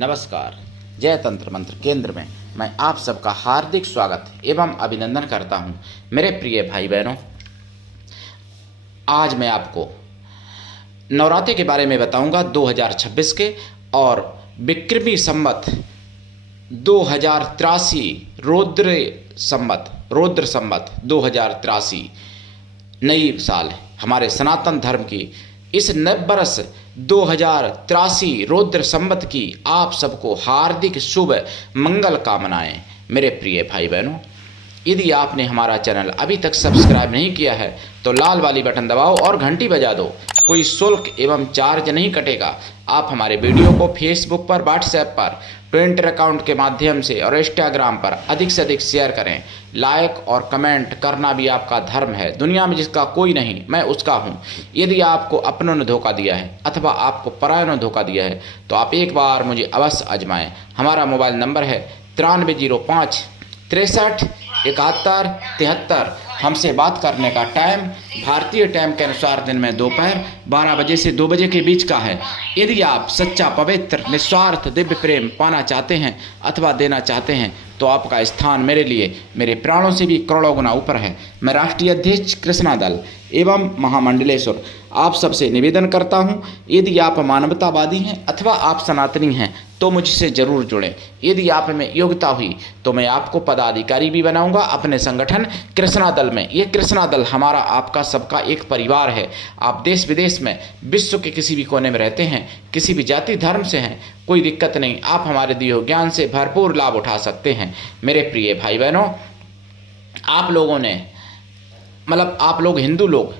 नमस्कार। जय तंत्र मंत्र केंद्र में मैं आप सबका हार्दिक स्वागत एवं अभिनंदन करता हूं। मेरे प्रिय भाई बहनों, आज मैं आपको नवरात्रि के बारे में बताऊंगा 2026 के, और विक्रमी संवत 2083 रौद्र संवत 2083 नई साल है हमारे सनातन धर्म की। इस नव वर्ष 2083 रौद्र संवत की आप सबको हार्दिक शुभ मंगल कामनाएं। मेरे प्रिय भाई बहनों, यदि आपने हमारा चैनल अभी तक सब्सक्राइब नहीं किया है तो लाल वाली बटन दबाओ और घंटी बजा दो। कोई शुल्क एवं चार्ज नहीं कटेगा। आप हमारे वीडियो को फेसबुक पर, व्हाट्सएप पर, ट्विटर अकाउंट के माध्यम से और इंस्टाग्राम पर अधिक से अधिक शेयर करें। लाइक और कमेंट करना भी आपका धर्म है। दुनिया में जिसका कोई नहीं, मैं उसका हूँ। यदि आपको अपनों ने धोखा दिया है अथवा आपको परायों ने धोखा दिया है तो आप एक बार मुझे अवश्य आजमाएं। हमारा मोबाइल नंबर है 9305 63 71 73। हमसे बात करने का टाइम भारतीय टाइम के अनुसार दिन में दोपहर 12 बजे से 2 बजे के बीच का है। यदि आप सच्चा, पवित्र, निस्वार्थ दिव्य प्रेम पाना चाहते हैं अथवा देना चाहते हैं तो आपका स्थान मेरे लिए मेरे प्राणों से भी करोड़ों गुना ऊपर है। मैं राष्ट्रीय अध्यक्ष कृष्णा दल एवं महामंडलेश्वर आप सबसे निवेदन करता हूं, यदि आप मानवतावादी हैं अथवा आप सनातनी हैं तो मुझसे जरूर जुड़ें। यदि आप में योग्यता हुई तो मैं आपको पदाधिकारी भी बनाऊंगा अपने संगठन कृष्णा दल में। ये कृष्णा दल हमारा, आपका, सबका एक परिवार है। आप देश विदेश में, विश्व के किसी भी कोने में रहते हैं, किसी भी जाति धर्म से हैं, कोई दिक्कत नहीं। आप हमारे दिए ज्ञान से भरपूर लाभ उठा सकते हैं। मेरे प्रिय भाई बहनों, आप लोगों ने आप लोग हिंदू लोग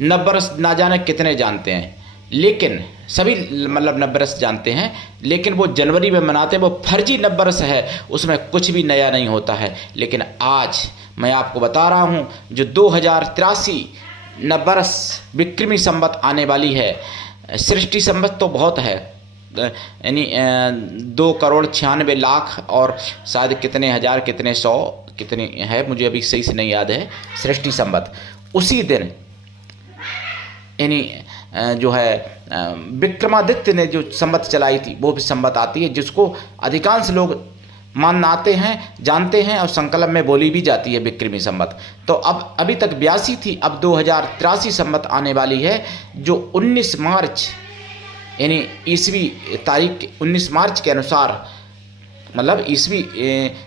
नववर्ष ना जाने कितने जानते हैं, लेकिन सभी नववर्ष जानते हैं, लेकिन वो जनवरी में मनाते हैं। वो फर्जी नववर्ष है, उसमें कुछ भी नया नहीं होता है। लेकिन आज मैं आपको बता रहा हूँ जो 2083 नववर्ष विक्रमी संवत आने वाली है। सृष्टि संवत तो बहुत है, यानी 2,96,00,000 और शायद कितने हजार, कितने सौ, कितने है, मुझे अभी सही से नहीं याद है। सृष्टि संवत उसी दिन यानी जो है विक्रमादित्य ने जो संवत चलाई थी वो भी संवत आती है, जिसको अधिकांश लोग मानते हैं, जानते हैं, और संकल्प में बोली भी जाती है विक्रमी संवत। तो अब अभी तक 82 थी, अब 2083 संवत आने वाली है जो 19 मार्च यानी ईसवी तारीख 19 मार्च के अनुसार, ईसवी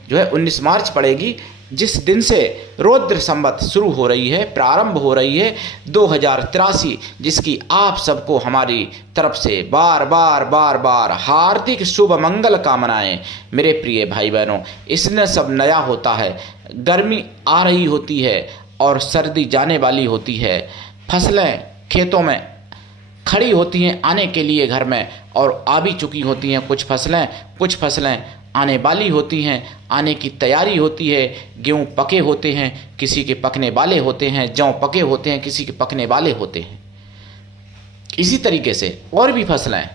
जो है 19 मार्च पड़ेगी, जिस दिन से रौद्र संवत शुरू हो रही है, प्रारंभ हो रही है 2083, जिसकी आप सबको हमारी तरफ से बार बार हार्दिक शुभ मंगल कामनाएं। मेरे प्रिय भाई बहनों, इसमें सब नया होता है। गर्मी आ रही होती है और सर्दी जाने वाली होती है। फसलें खेतों में खड़ी होती हैं आने के लिए घर में, और आ भी चुकी होती हैं कुछ फसलें आने वाली होती हैं, आने की तैयारी होती है। गेहूँ पके होते हैं, किसी के पकने वाले होते हैं, जौ पके होते हैं, किसी के पकने वाले होते हैं। इसी तरीके से और भी फसलें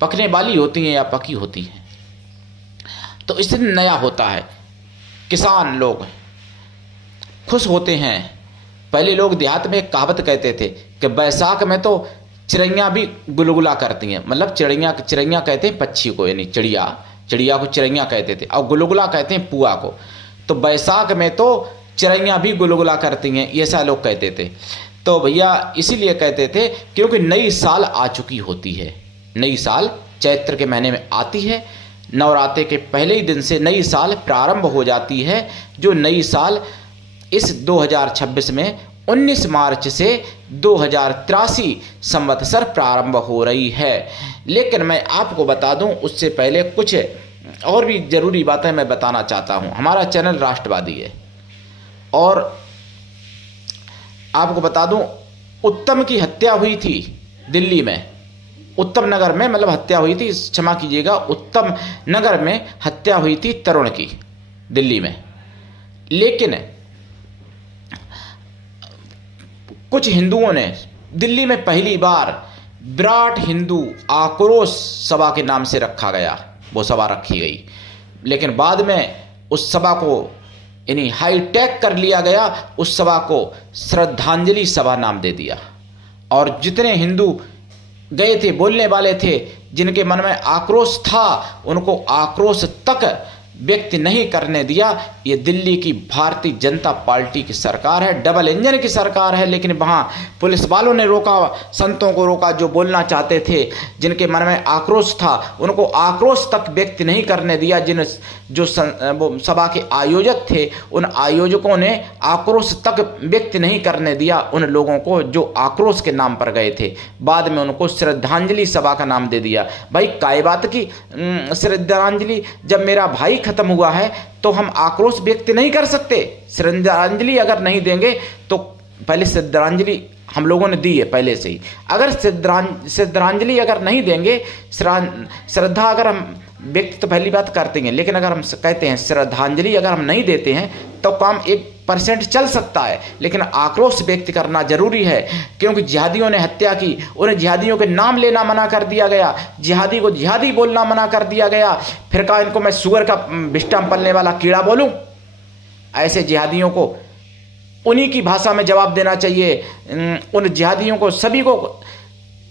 पकने वाली होती हैं या पकी होती हैं। तो इस दिन नया होता है, किसान लोग खुश होते हैं। पहले लोग देहात में एक कहावत कहते थे कि बैसाख में तो चिड़ैयाँ भी गुलगुला करती हैं। चिड़ैयाँ कहते हैं पक्षी को, यानी चिड़िया को चिड़ैयाँ कहते थे, और गुलगुला कहते हैं पुआ को। तो बैसाख में तो चिड़ैयाँ भी गुलगुला करती हैं, ऐसा लोग कहते थे। तो भैया इसीलिए कहते थे क्योंकि नई साल आ चुकी होती है। नई साल चैत्र के महीने में आती है। नवरात्रि के पहले ही दिन से नई साल प्रारंभ हो जाती है। जो नई साल इस 2026 में 19 मार्च से 2083 संवत्सर प्रारंभ हो रही है। लेकिन मैं आपको बता दूं, उससे पहले कुछ और भी जरूरी बातें मैं बताना चाहता हूं। हमारा चैनल राष्ट्रवादी है, और आपको बता दूं उत्तम की हत्या हुई थी दिल्ली में, उत्तम नगर में हत्या हुई थी, क्षमा कीजिएगा, उत्तम नगर में हत्या हुई थी तरुण की, दिल्ली में। लेकिन कुछ हिंदुओं ने दिल्ली में पहली बार विराट हिंदू आक्रोश सभा के नाम से रखा गया, वो सभा रखी गई। लेकिन बाद में उस सभा को यानी हाईटेक कर लिया गया, उस सभा को श्रद्धांजलि सभा नाम दे दिया। और जितने हिंदू गए थे, बोलने वाले थे जिनके मन में आक्रोश था उनको आक्रोश तक व्यक्त नहीं करने दिया। ये दिल्ली की भारतीय जनता पार्टी की सरकार है, डबल इंजन की सरकार है। लेकिन वहाँ पुलिस वालों ने रोका, संतों को रोका, जो बोलना चाहते थे, जिनके मन में आक्रोश था उनको आक्रोश तक व्यक्त नहीं करने दिया। जो सभा के आयोजक थे उन आयोजकों ने आक्रोश तक व्यक्त नहीं करने दिया उन लोगों को जो आक्रोश के नाम पर गए थे। बाद में उनको श्रद्धांजलि सभा का नाम दे दिया। भाई काय बात की श्रद्धांजलि? जब मेरा भाई खत्म हुआ है तो हम आक्रोश व्यक्त नहीं कर सकते? श्रद्धांजलि अगर नहीं देंगे तो पहले श्रद्धांजलि हम लोगों ने दी है पहले से ही। अगर श्रद्धांजलि अगर नहीं देंगे, श्रद्धा अगर हम व्यक्त तो पहली बात करते हैं, लेकिन अगर हम कहते हैं श्रद्धांजलि अगर हम नहीं देते हैं तो काम 1% चल सकता है, लेकिन आक्रोश व्यक्त करना जरूरी है। क्योंकि जिहादियों ने हत्या की, उन्हें जिहादियों के नाम लेना मना कर दिया गया, जिहादी को जिहादी बोलना मना कर दिया गया। फिर कहा इनको मैं सुअर का बिस्टा पलने वाला कीड़ा बोलूं? ऐसे जिहादियों को उन्हीं की भाषा में जवाब देना चाहिए। उन जिहादियों को सभी को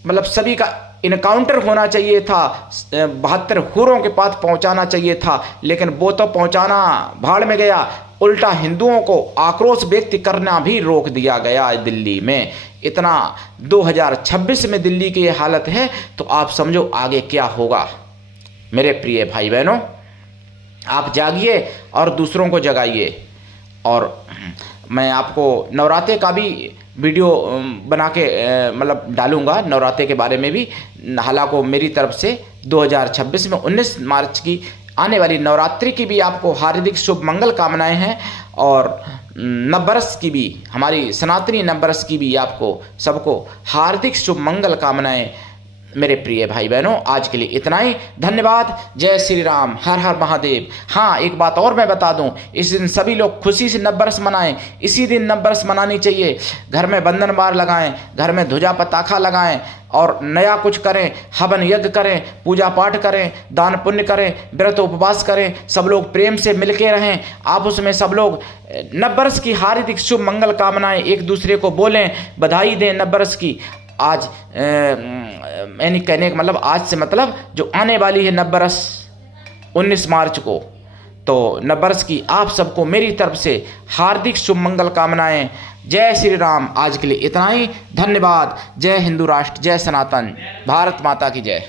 मतलब सभी का इनकाउंटर होना चाहिए था, 72 हुरों के पास पहुंचाना चाहिए था, लेकिन वो तो पहुंचाना भाड़ में गया। उल्टा हिंदुओं को आक्रोश व्यक्त करना भी रोक दिया गया दिल्ली में। इतना 2026 में दिल्ली की ये हालत है तो आप समझो आगे क्या होगा। मेरे प्रिय भाई बहनों, आप जागिए और दूसरों को जगाइए। और मैं आपको नवरात्रे का भी वीडियो बना के मतलब डालूंगा, नवरात्रे के बारे में भी। हालांकि मेरी तरफ से 2026 में 19 मार्च की आने वाली नवरात्रि की भी आपको हार्दिक शुभ मंगल कामनाएं हैं, और नवबरस की भी, हमारी सनातनी नवबरस की भी आपको सबको हार्दिक शुभ मंगल कामनाएं। मेरे प्रिय भाई बहनों, आज के लिए इतना ही। धन्यवाद। जय श्री राम, हर हर महादेव। हाँ, एक बात और मैं बता दूं, इस दिन सभी लोग खुशी से नवबरस मनाएं। इसी दिन नवबरस मनानी चाहिए। घर में बंधन बार लगाएं, घर में ध्वजा पताखा लगाएं और नया कुछ करें, हवन यज्ञ करें, पूजा पाठ करें, दान पुण्य करें, व्रत उपवास करें। सब लोग प्रेम से मिलके रहें। आप उसमें सब लोग नवबरस की हार्दिक शुभ मंगल कामनाएं एक दूसरे को बोलें, बधाई दें नवबरस की। आज यानी कहने का मतलब आज से मतलब जो आने वाली है नवबरस 19 मार्च को, तो नवबरस की आप सबको मेरी तरफ से हार्दिक शुभ मंगल कामनाएं। जय श्री राम। आज के लिए इतना ही। धन्यवाद। जय हिंदू राष्ट्र, जय सनातन, भारत माता की जय।